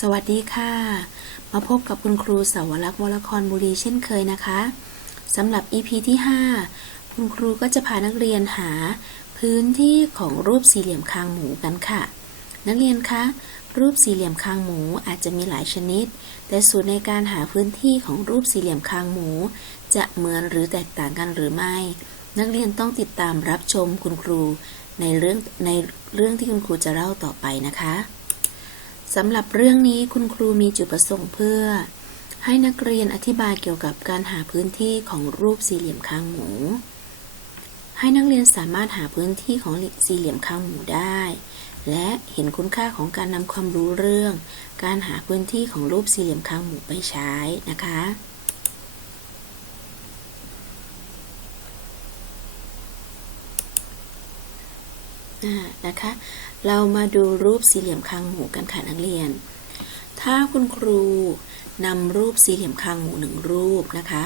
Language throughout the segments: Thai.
สวัสดีค่ะ มาพบกับคุณครูสาวรักษ์วรครบุรีเช่นเคยนะคะสำหรับ EP ที่ 5 คุณครูก็จะพานักเรียนหาพื้นที่ของรูปสี่เหลี่ยมคางหมูกันค่ะ นักเรียนคะรูปสี่เหลี่ยมคางหมูอาจจะมีหลายชนิด แต่สูตรในการหาพื้นที่ของรูปสี่เหลี่ยมคางหมู จะเหมือนหรือแตกต่างกันหรือไม่ นักเรียนต้องติดตามรับชมคุณครูในเรื่องในเรื่องที่คุณครูจะเล่าต่อไปนะคะ สำหรับเรื่องนี้คุณครูมีจุดประสงค์เพื่อ ให้นักเรียนอธิบายเกี่ยวกับการหาพื้นที่ของรูปสี่เหลี่ยมคางหมู ให้นักเรียนสามารถหาพื้นที่ของสี่เหลี่ยมคางหมูได้ และเห็นคุณค่าของการนำความรู้เรื่อง การหาพื้นที่ของรูปสี่เหลี่ยมคางหมูไปใช้นะคะอ่านะคะ เรามาดูรูปสี่เหลี่ยมคางหมูกันค่ะนักเรียน ถ้าคุณครูนำรูปสี่เหลี่ยมคางหมูหนึ่งรูปนะคะ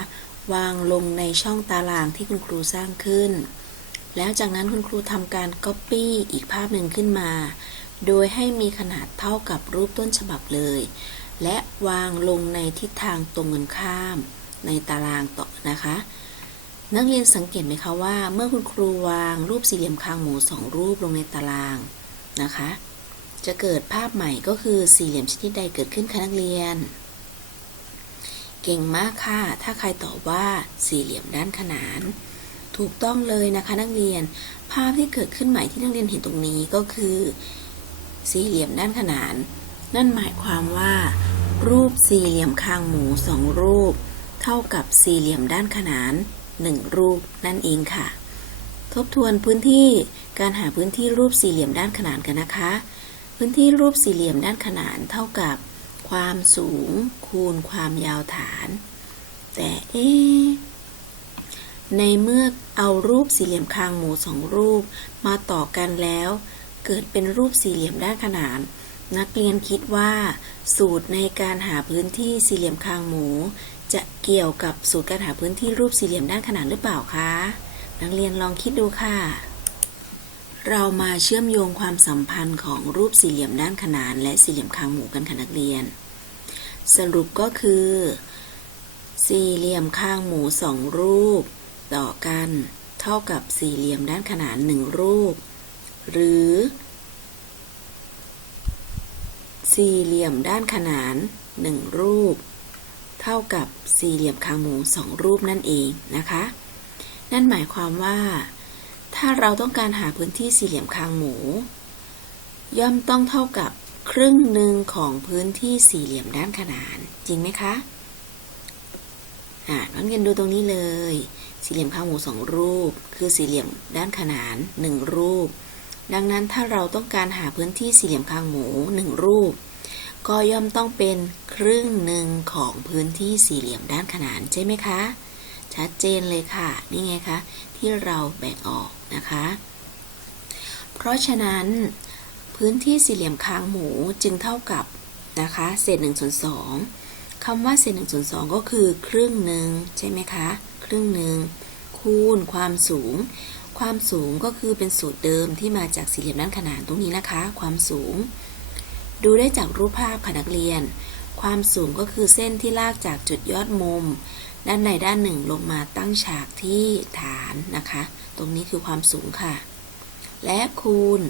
วางลงในช่องตารางที่คุณครูสร้างขึ้น แล้วจากนั้นคุณครูทำการ Copy อีกภาพหนึ่งขึ้นมา โดยให้มีขนาดเท่ากับรูปต้นฉบับเลย และวางลงในทิศทางตรงกันข้าม ในตารางต่อนะคะนักเรียนสังเกตไหมคะว่า เมื่อคุณครูวางรูปสี่เหลี่ยมคางหมูสองรูปลงในตาราง นะคะ จะเกิดภาพใหม่ก็คือสี่เหลี่ยมชนิดใดเกิดขึ้นคะนักเรียน เก่งมากค่ะ ถ้าใครตอบว่าสี่เหลี่ยมด้านขนาน ถูกต้องเลยนะคะนักเรียน ภาพที่เกิดขึ้นใหม่ที่นักเรียนเห็นตรงนี้ก็คือ สี่เหลี่ยมด้านขนาน นั่นหมายความว่า รูปสี่เหลี่ยมคางหมูสองรูป เท่ากับสี่เหลี่ยมด้านขนานหนึ่งรูปนั่นเองค่ะ ทบทวนพื้นที่ การหาพื้นที่รูปสี่เหลี่ยมด้านขนานกันนะคะ พื้นที่รูปสี่เหลี่ยมด้านขนานเท่ากับ ความสูง คูณความยาวฐาน แต่เอ๊ในเมื่อเอารูปสี่เหลี่ยมคางหมูสองรูปมาต่อกันแล้ว เกิดเป็นรูปสี่เหลี่ยมด้านขนาน นักเรียนคิดว่า สูตรในการหาพื้นที่สี่เหลี่ยมคางหมู จะเกี่ยวกับสูตรการหาพื้นที่รูปสี่เหลี่ยมด้านขนานหรือเปล่าคะนักเรียนลองคิดดูค่ะ เรามาเชื่อมโยงความสัมพันธ์ของรูปสี่เหลี่ยมด้านขนาน และสี่เหลี่ยมคางหมูกันค่ะนักเรียน สรุปก็คือ สี่เหลี่ยมคางหมูสองรูป ต่อกัน เท่ากับสี่เหลี่ยมด้านขนานหนึ่งรูป หรือ สี่เหลี่ยมด้านขนานหนึ่งรูป เท่ากับสี่เหลี่ยมคางหมูสองรูปนั่นเองนะคะ นั่นหมายความว่า ถ้าเราต้องการหาพื้นที่สี่เหลี่ยมคางหมู ย่อมต้องเท่ากับครึ่งหนึ่งของพื้นที่สี่เหลี่ยมด้านขนาน จริงไหมคะ อ่าน้องเรียนดูตรงนี้เลย สี่เหลี่ยมคางหมูสองรูป คือสี่เหลี่ยมด้านขนานหนึ่งรูป ดังนั้นถ้าเราต้องการหาพื้นที่สี่เหลี่ยมคางหมูหนึ่งรูป ก็ย่อมต้องเป็นครึ่งหนึ่งของพื้นที่สี่เหลี่ยมด้านขนานใช่ไหมคะ ชัดเจนเลยค่ะนี่ไงคะที่เราแบ่งออกนะคะ เพราะฉะนั้นพื้นที่สี่เหลี่ยมคางหมูจึงเท่ากับนะคะเศษ1ส่วน2คำว่าเศษ1ส่วน2ก็คือครึ่งหนึ่งใช่ไหมคะครึ่งหนึ่งคูณความสูง ความสูงก็คือเป็นสูตรเดิมที่มาจากสี่เหลี่ยมด้านขนานตรงนี้นะคะ ความสูง ดูได้จากรูปภาพค่ะนักเรียน ความสูงก็คือเส้นที่ลากจากจุดยอดมุม ด้านใดด้านหนึ่งลงมาตั้งฉากที่ฐานนะคะ ตรงนี้คือความสูงค่ะ และคูณ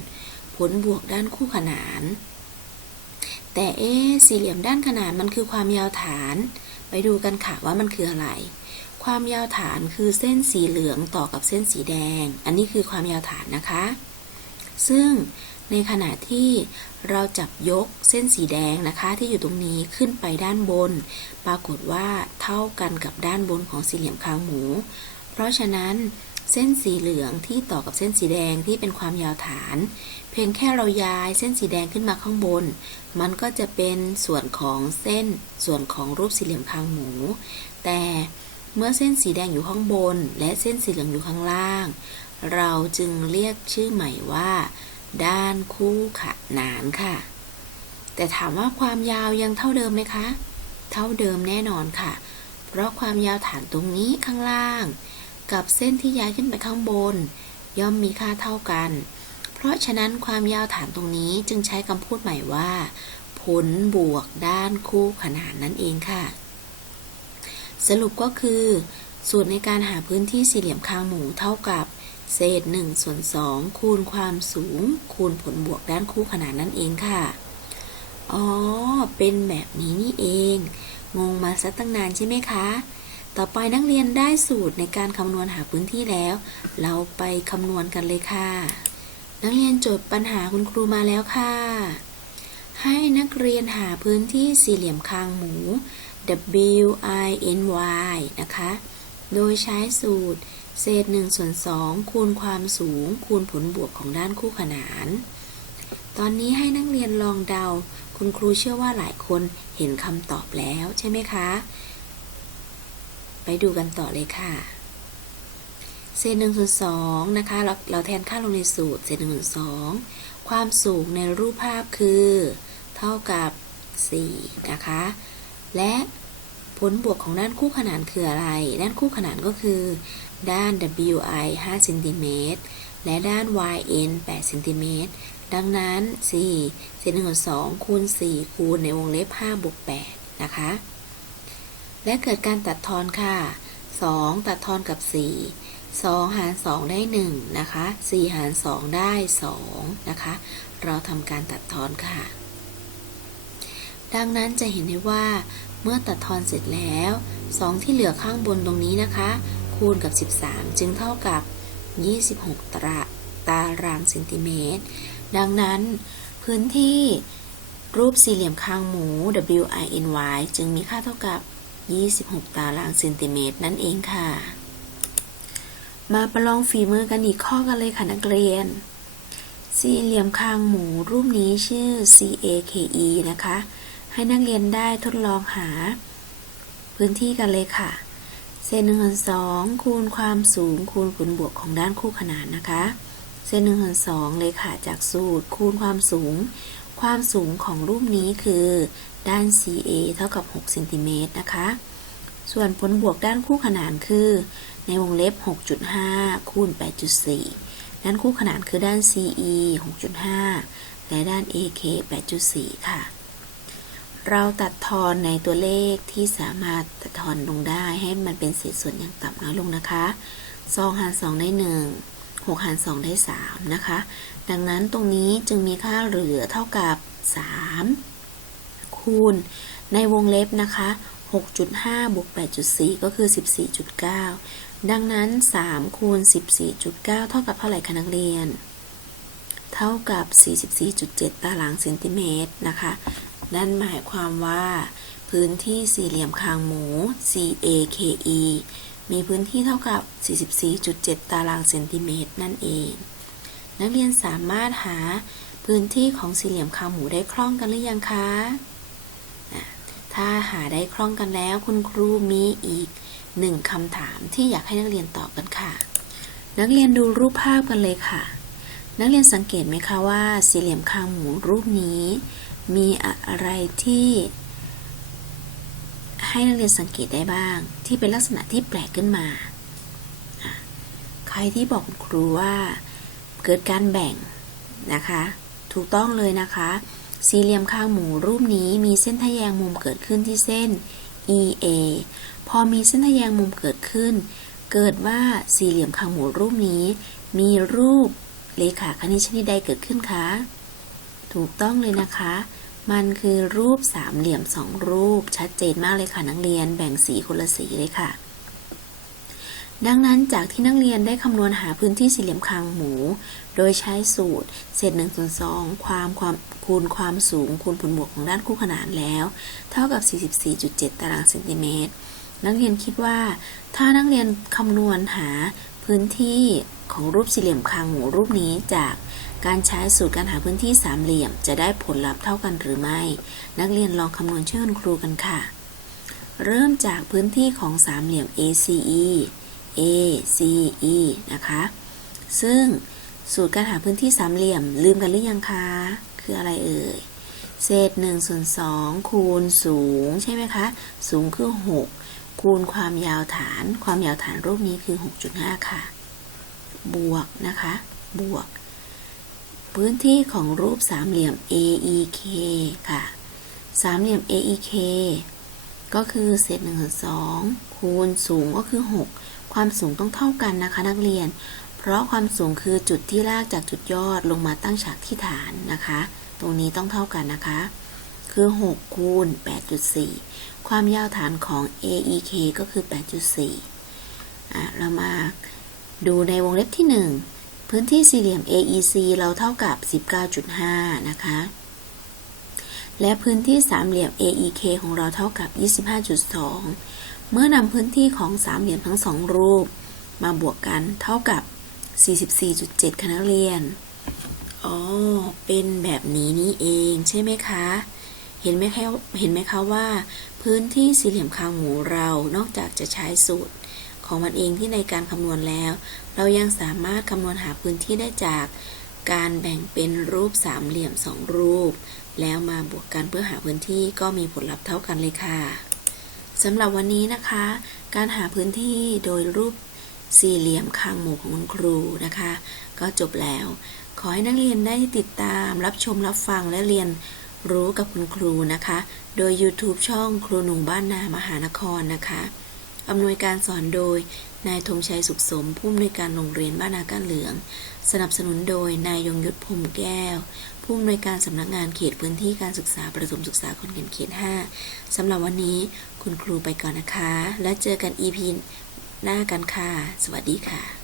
ผลบวกด้านคู่ขนาน แต่เอ๊สี่เหลี่ยมด้านขนานมันคือความยาวฐาน ไปดูกันค่ะว่ามันคืออะไร ความยาวฐานคือเส้นสีเหลืองต่อกับเส้นสีแดง อันนี้คือความยาวฐานนะคะ ซึ่ง ในขณะที่เราจับยกเส้นสีแดงนะคะที่อยู่ตรงนี้ขึ้นไปด้านบน ปรากฏว่าเท่ากันกับด้านบนของสี่เหลี่ยมคางหมู เพราะฉะนั้นเส้นสีเหลืองที่ต่อกับเส้นสีแดงที่เป็นความยาวฐาน เพียงแค่เราย้ายเส้นสีแดงขึ้นมาข้างบน มันก็จะเป็นส่วนของเส้นส่วนของรูปสี่เหลี่ยมคางหมู แต่เมื่อเส้นสีแดงอยู่ข้างบน และเส้นสีเหลืองอยู่ข้างล่าง เราจึงเรียกชื่อใหม่ว่า ด้านคู่ขนานค่ะ แต่ถามว่าความยาวยังเท่าเดิมไหมคะ เท่าเดิมแน่นอนค่ะ เพราะความยาวฐานตรงนี้ข้างล่าง กับเส้นที่ย้ายขึ้นไปข้างบน ย่อมมีค่าเท่ากัน เพราะฉะนั้นความยาวฐานตรงนี้จึงใช้คำพูดใหม่ว่า ผลบวกด้านคู่ขนานนั่นเองค่ะ สรุปก็คือ สูตรในการหาพื้นที่สี่เหลี่ยมคางหมูเท่ากับ เศษ1ส่วน2คูณความสูง คูณผลบวกด้านคู่ขนานนั่นเองค่ะ อ๋อ เป็นแบบนี้นี่เอง งงมาสักตั้งนานใช่ไหมคะ ต่อไปนักเรียนได้สูตรในการคำนวณหาพื้นที่แล้ว เราไปคำนวณกันเลยค่ะ นักเรียนโจทย์ปัญหาคุณครูมาแล้วค่ะ ให้นักเรียนหาพื้นที่สี่เหลี่ยมคางหมู W I N Y นะคะ โดยใช้สูตร เศษ1ส่วน2คูณความสูง คูณผลบวกของด้านคู่ขนาน ตอนนี้ให้นักเรียนลองเดา คุณครูเชื่อว่าหลายคนเห็นคำตอบแล้วใช่ไหมคะ ไปดูกันต่อเลยค่ะ เศษหนึ่งส่วนสองนะคะ เราเราแทนค่าลงในสูตร เศษหนึ่งส่วนสองความสูงในรูปภาพคือ เท่ากับ 4 นะคะ และผลบวกของด้านคู่ขนานคืออะไร ด้านคู่ขนานก็คือ ด้าน wi 5เซนติเมตรและด้าน yn 8เซนติเมตรดังนั้น4เศษ1ส่วน2คูณ 4 คูณในวงเล็บ5บวก8นะคะ และเกิดการตัดทอนค่ะ 2 ตัดทอนกับ 4 2 หาร 2 ได้ 1 นะคะ 4 หาร 2 ได้ 2 นะคะ เราทำการตัดทอนค่ะ ดังนั้นจะเห็นได้ว่าเมื่อตัดทอนเสร็จแล้ว 2 ที่เหลือข้างบนตรงนี้นะคะ คูณกับ 13 จึงเท่ากับ 26 ตราตารางเซนติเมตร ดังนั้น พื้นที่รูปสี่เหลี่ยมคางหมู W I N Y จึงมีค่าเท่ากับ 26 ตารางเซนติเมตร นั่นเองค่ะ มาประลองฝีมือกันอีกข้อกันเลยค่ะนักเรียน สี่เหลี่ยมคางหมูรูปนี้ชื่อ C A K E นะคะ ให้นักเรียนได้ทดลองหา พื้นที่กันเลยค่ะ เศษหนึ่งส่วนสองคูณความสูงคูณผลบวกของด้านคู่ขนานนะคะ เศษหนึ่งส่วนสองเลยค่ะจากสูตรคูณความสูง ความสูงของรูปนี้คือด้าน CA เท่ากับ6เซนติเมตรนะคะ ส่วนผลบวกด้านคู่ขนานคือ ในวงเล็บ 6.5 คูณ 8.4 ด้านคู่ขนานคือด้าน CE 6.5 และด้าน AK 8.4 ค่ะ เราตัดทอนในตัวเลขที่สามารถตัดทอนลงได้ให้มันเป็นเศษส่วนอย่างต่ำน้อยลงนะคะ2หาร2ได้ 1 6หาร2ได้ 3 นะคะ ดังนั้นตรงนี้จึงมีค่าเหลือเท่ากับ 3 คูณ ในวงเล็บนะคะ 6.5บวก8.4 ก็คือ 14.9 ดังนั้น 3 คูณ 14.9 เท่ากับเท่าไหร่คะนักเรียน เท่ากับ 44.7 ตารางเซนติเมตรนะคะ นั่นหมายความว่า พื้นที่สี่เหลี่ยมคางหมู CAKE มีพื้นที่เท่ากับ 44.7 ตารางเซนติเมตรนั่นเอง นักเรียนสามารถหาพื้นที่ของสี่เหลี่ยมคางหมูได้คล่องกันหรือยังคะอะถ้าหาได้คล่องกันแล้วคุณครูมีอีกหนึ่งคำถามที่อยากให้นักเรียนตอบกันค่ะ นักเรียนดูรูปภาพกันเลยค่ะ นักเรียนสังเกตไหมคะว่า สี่เหลี่ยมคางหมูรูปนี้ มีอะไรที่ให้นักเรียนสังเกตได้บ้าง ที่เป็นลักษณะที่แปลกขึ้นมา ใครที่บอกคุณครูว่าเกิดการแบ่งนะคะ ถูกต้องเลยนะคะ สี่เหลี่ยมคางหมูรูปนี้มีเส้นทะแยงมุมเกิดขึ้นที่เส้น EA พอมีเส้นทะแยงมุมเกิดขึ้น เกิดว่าสี่เหลี่ยมคางหมูรูปนี้ มีรูปเลขาคณิตชนิดใดเกิดขึ้นคะ ถูกต้องเลยนะคะ มันคือรูปสามเหลี่ยมสองรูปชัดเจนมากเลยค่ะนักเรียนแบ่งสีคนละสีเลยค่ะ ดังนั้นจากที่นักเรียนได้คำนวณหาพื้นที่สี่เหลี่ยมคางหมู โดยใช้สูตร เศษหนึ่งส่วนสองความความคูณความสูง คูณผลบวกของด้านคู่ขนานแล้ว เท่ากับ 44.7 ตารางเซนติเมตรนักเรียนคิดว่าถ้านักเรียนคำนวณหาพื้นที่ของรูปสี่เหลี่ยมคางหมูรูปนี้จาก การใช้สูตรการหาพื้นที่สามเหลี่ยม จะได้ผลลัพธ์เท่ากันหรือไม่ นักเรียนลองคำนวณช่วยคุณครูกันค่ะ เริ่มจากพื้นที่ของสามเหลี่ยม ACE ACE นะคะ ซึ่งสูตรการหาพื้นที่สามเหลี่ยม ลืมกันหรือยังคะ คืออะไรเอ่ย เศษ1ส่วน2คูณสูงใช่ไหมคะ สูงคือ 6 คูณความยาวฐาน ความยาวฐานรูปนี้คือ 6.5 ค่ะ บวกนะคะ บวก พื้นที่ของรูปสามเหลี่ยม AEK ค่ะ สามเหลี่ยม AEK ก็คือเศษ1ส่วน2คูณสูงก็คือ 6 ความสูงต้องเท่ากันนะคะนักเรียน เพราะความสูงคือจุดที่ลากจากจุดยอดลงมาตั้งฉากที่ฐานนะคะ ตรงนี้ต้องเท่ากันนะคะ คือ 6 คูณ 8.4 ความยาวฐานของ AEK ก็คือ 8.4อะเรามาดูในวงเล็บที่ 1 พื้นที่สี่เหลี่ยม AEC เราเท่ากับ 19.5 นะคะ และพื้นที่สามเหลี่ยม AEK ของเราเท่ากับ 25.2 เมื่อนำพื้นที่ของสามเหลี่ยมทั้งสองรูป มาบวกกันเท่ากับ 44.7คะเรียน อ๋อ เป็นแบบนี้นี่เองใช่ไหมคะ เห็นไหมคะ เห็นไหมคะว่า พื้นที่สี่เหลี่ยมคางหมูเรา นอกจากจะใช้สูตร ของมันเองที่ในการคำนวณแล้ว เรายังสามารถคำนวณหาพื้นที่ได้จากการแบ่งเป็นรูปสามเหลี่ยมสองรูป แล้วมาบวกกันเพื่อหาพื้นที่ก็มีผลลัพธ์เท่ากันเลยค่ะสำหรับวันนี้นะคะ การหาพื้นที่โดยรูปสี่เหลี่ยมคางหมูของคุณครูนะคะ ก็จบแล้ว ขอให้นักเรียนได้ติดตามรับชมรับฟังและเรียนรู้กับคุณครูนะคะ โดย YouTube ช่องครูหนูบ้านนามหานครนะคะ อำนวยการสอนโดย นายธงชัยสุขสม ผู้อำนวยการโรงเรียนบ้านนาก้านเหลือง สนับสนุนโดย นายยงยุทธพรมแก้ว ผู้อำนวยการสำนักงานเขตพื้นที่การศึกษาประถมศึกษาขอนแก่นเขต 5 สำหรับวันนี้คุณครูไปก่อนนะคะ และเจอกัน EP หน้ากันค่ะ สวัสดีค่ะ